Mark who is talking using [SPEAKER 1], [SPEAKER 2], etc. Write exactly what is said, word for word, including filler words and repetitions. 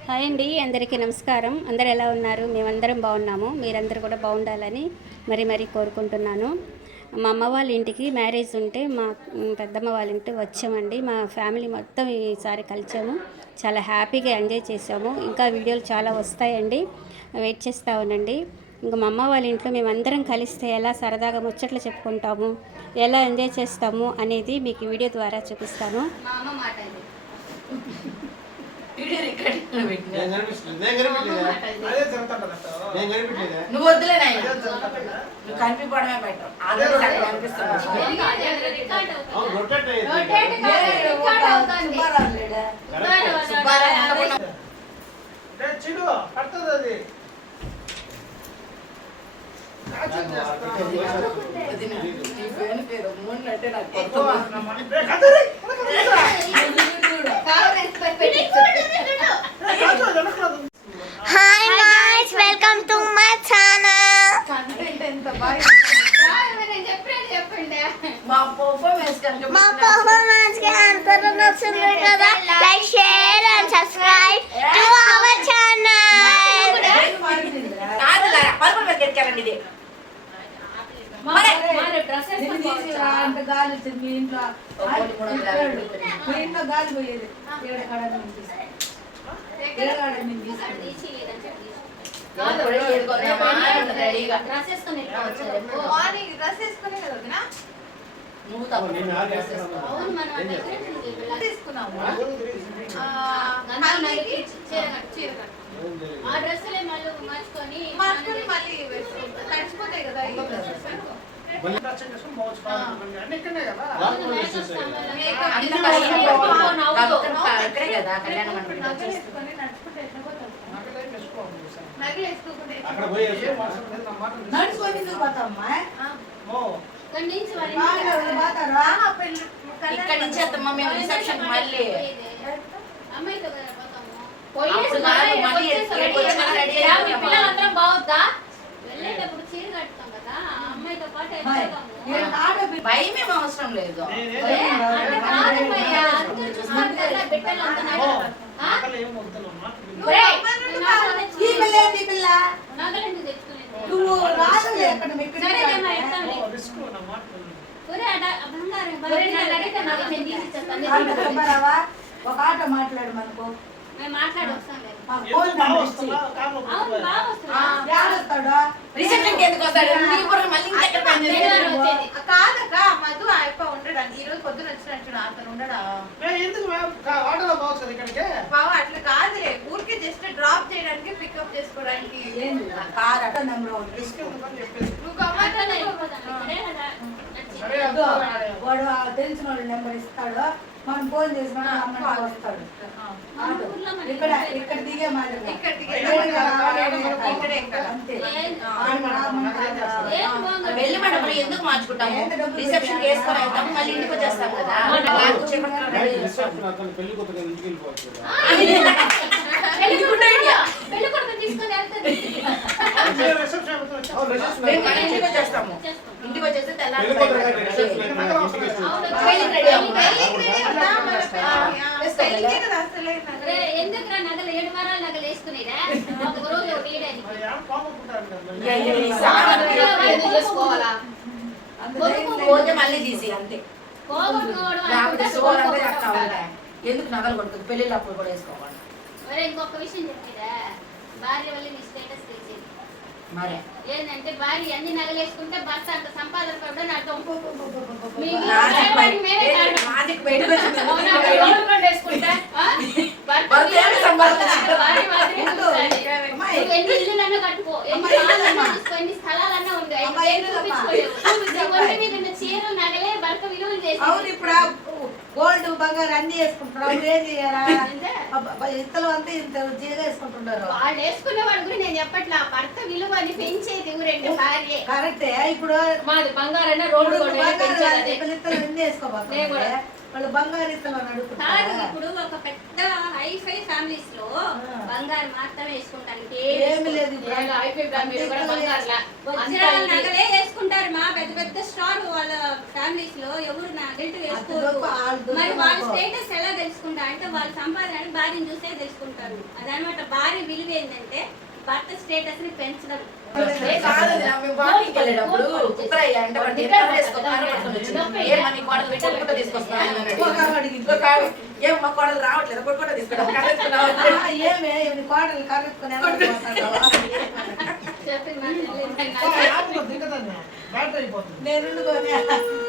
[SPEAKER 1] Hi అండి, అందరికీ నమస్కారం. అందరు ఎలా ఉన్నారు? మేమందరం బాగున్నాము. మీరందరూ కూడా బాగుండాలని మరి మరీ కోరుకుంటున్నాను. మా అమ్మ వాళ్ళ ఇంటికి మ్యారేజ్ ఉంటే మా పెద్దమ్మ వాళ్ళ ఇంటికి వచ్చామండి. మా ఫ్యామిలీ మొత్తం ఈసారి కలిసాము. చాలా హ్యాపీగా ఎంజాయ్ చేసాము. ఇంకా వీడియోలు చాలా వస్తాయండి, వెయిట్ చేస్తూ ఉండండి. ఇంకా మా అమ్మ వాళ్ళ ఇంట్లో మేమందరం కలిస్తే ఎలా సరదాగా ముచ్చట్లు చెప్పుకుంటాము, ఎలా ఎంజాయ్ చేస్తాము అనేది మీకు వీడియో ద్వారా చూపిస్తాను. మా అమ్మ మాట
[SPEAKER 2] నువ్వు వద్దులే నువ్వు కనిపించడమే better.
[SPEAKER 3] Hi guys, welcome to my channel.
[SPEAKER 2] మా పర్ఫార్మెన్స్ కనుక
[SPEAKER 3] మా పర్ఫార్మెన్స్ కి అందరూ నచ్చుతుంది కదా. Like, share and subscribe to our channel.
[SPEAKER 2] కాదులా పర్ఫార్మెన్స్ ఎక్కారండి. ఇది
[SPEAKER 4] గాలి వచ్చింది మీ ఇంట్లో. మీ ఇంట్లో గాలి పోయేది.
[SPEAKER 2] నువ్వు తప్పు
[SPEAKER 1] ఆ డ్రెస్సులే మళ్ళీ మార్చుకొని
[SPEAKER 5] తడిచిపోతాయి కదా.
[SPEAKER 2] ఇక్కడే కదా కళ్యాణ మండపం.
[SPEAKER 4] నడుచుకొని పోతామ్మా.
[SPEAKER 2] ఇక్కడ నుంచి వస్తామా మేము రిసెప్షన్ మళ్ళీ
[SPEAKER 1] అమ్మాయితో
[SPEAKER 5] పిల్లలందరం బాగుద్దా?
[SPEAKER 1] వెళ్ళేటప్పుడు చీర కట్టుతాం కదా, అమ్మాయితో పాటు
[SPEAKER 2] భయం అవసరం లేదు.
[SPEAKER 1] నగలెందుకు తెచ్చుకునేది?
[SPEAKER 4] ఒక ఆట మాట్లాడు మనకు.
[SPEAKER 1] మేము మాట్లాడి వస్తాం లేదు.
[SPEAKER 2] రిసెప్షన్ ఎందుకు వస్తాడు?
[SPEAKER 5] కాదక్క మధు అయిపో ఉండడానికి ఈ రోజు పొద్దున వచ్చినట్టు అతను ఉండడా? బావ అట్లా కాదులే, ఊరికి జస్ట్ డ్రాప్ చేయడానికి పికప్ చేసుకోవడానికి. నువ్వు గమ్మత్తనే
[SPEAKER 4] వాడు తెలిసిన వాళ్ళు నెంబర్ ఇస్తాడు, మనం ఫోన్ చేసిన వస్తాడు. ఇక్కడ ఇక్కడ దిగే మాదిరి
[SPEAKER 5] ఇక్కడ దిగే
[SPEAKER 4] అంతే.
[SPEAKER 2] వెళ్ళి మనం ఎందుకు మార్చుకుంటాము? రిసెప్షన్ వేసుకొని అవుతాము, మళ్ళీ ఇంటికి వచ్చేస్తాం కదా.
[SPEAKER 1] పెళ్లి కొడుకు తీసుకొని వెళ్తుంది.
[SPEAKER 2] ఇంటికి వచ్చేస్తాము. ఇంటికి వచ్చేస్తే తెల్లారి
[SPEAKER 1] ఎందుకురా నగలు ఏడు వారాలు నగలు వేసుకునేదా? ఒక రోజు
[SPEAKER 2] పోతే మళ్ళీ తీసి అంతే. ఎందుకు నగలు కొడుతుంది? పెళ్లిళ్ళు అప్పుడు కూడా వేసుకోవాలి.
[SPEAKER 1] ఇంకొక విషయం చెప్పేదా, భార్య వల్ల నీ స్టేటస్ తెలిసేది
[SPEAKER 2] మరే
[SPEAKER 1] ఏంటంటే భార్య అన్ని నగలు వేసుకుంటే భర్త అంత సంపాదన పడడం అర్థం. ఎన్ని ఇల్లులన్నా కట్టుకో, ఎన్ని స్థలాలన్నా ఉంటాయి, చీరలు నగలే భర్త విలువలు చేసి.
[SPEAKER 4] ఇప్పుడు గోల్డ్ బంగారు అన్ని వేసుకుంటారు. అప్పుడు ఏం చేయాలా? ఇత్తలు అంతా ఇంత జీగా వేసుకుంటున్నారు.
[SPEAKER 1] వాళ్ళు వేసుకునే వాడి గురించి నేను చెప్పట్లా, భర్త విలువని పెంచేది రెండు భార్య.
[SPEAKER 4] కరెక్టే. ఇప్పుడు
[SPEAKER 5] మాది బంగారైనా రోడ్డు
[SPEAKER 4] ఇత్తలు అన్ని వేసుకోబోతున్నారు. వాళ్ళు బంగారు ఇత్తలు అని అడుగుతున్నారు.
[SPEAKER 1] ఇప్పుడు ఒక పెద్ద హైఫై ఫ్యామిలీస్ లో బంగారం మాత్రమే వేసుకుంటాను.
[SPEAKER 4] ఏమీ లేదు ఇప్పుడు.
[SPEAKER 5] ఏం అయిపోయిందా మీరు కూడా బంగారులా?
[SPEAKER 1] వజ్రాల నగలే వేసుకుంటారు మా పెద్ద పెద్ద స్టార్ వాళ్ళ ఫ్యామిలీస్ లో ఎవరు నగలు వేసుకోరు.
[SPEAKER 4] అంత గొప్ప వాళ్ళు
[SPEAKER 1] మరి వాళ్ళ
[SPEAKER 4] గొప్ప.
[SPEAKER 1] స్టేటస్ ఎలా తెలుసుకుంటారు అంటే వాళ్ళ సంపాదన భార్యను చూసే తెలుసుకుంటారు. అదనమాట భార్య విలువ ఏంటంటే భర్త స్టేటస్ ని పెంచడం.
[SPEAKER 2] ఏ కాదు వదినా, మేము వాకింగ్కి వెళ్ళేటప్పుడు కుక్కర్ అయ్యా అంటే వాడు ఎక్కడ వేసుకో కారం పట్టుకొని వచ్చింది. ఏమని కోడలు విట్టలు కూడా తీసుకొస్తాను
[SPEAKER 4] ఒక ఆవిడ అడిగింది.
[SPEAKER 2] ఏం మా కోడలు రావట్లేదు కూడా కూడా తీసుకుంటాం
[SPEAKER 4] ఆ, ఏమే ఏమి కోడలు కరెక్ట్కొని
[SPEAKER 1] చెప్పి మా చెల్లి
[SPEAKER 6] బ్యాటరీ అయిపోతుంది
[SPEAKER 4] నేను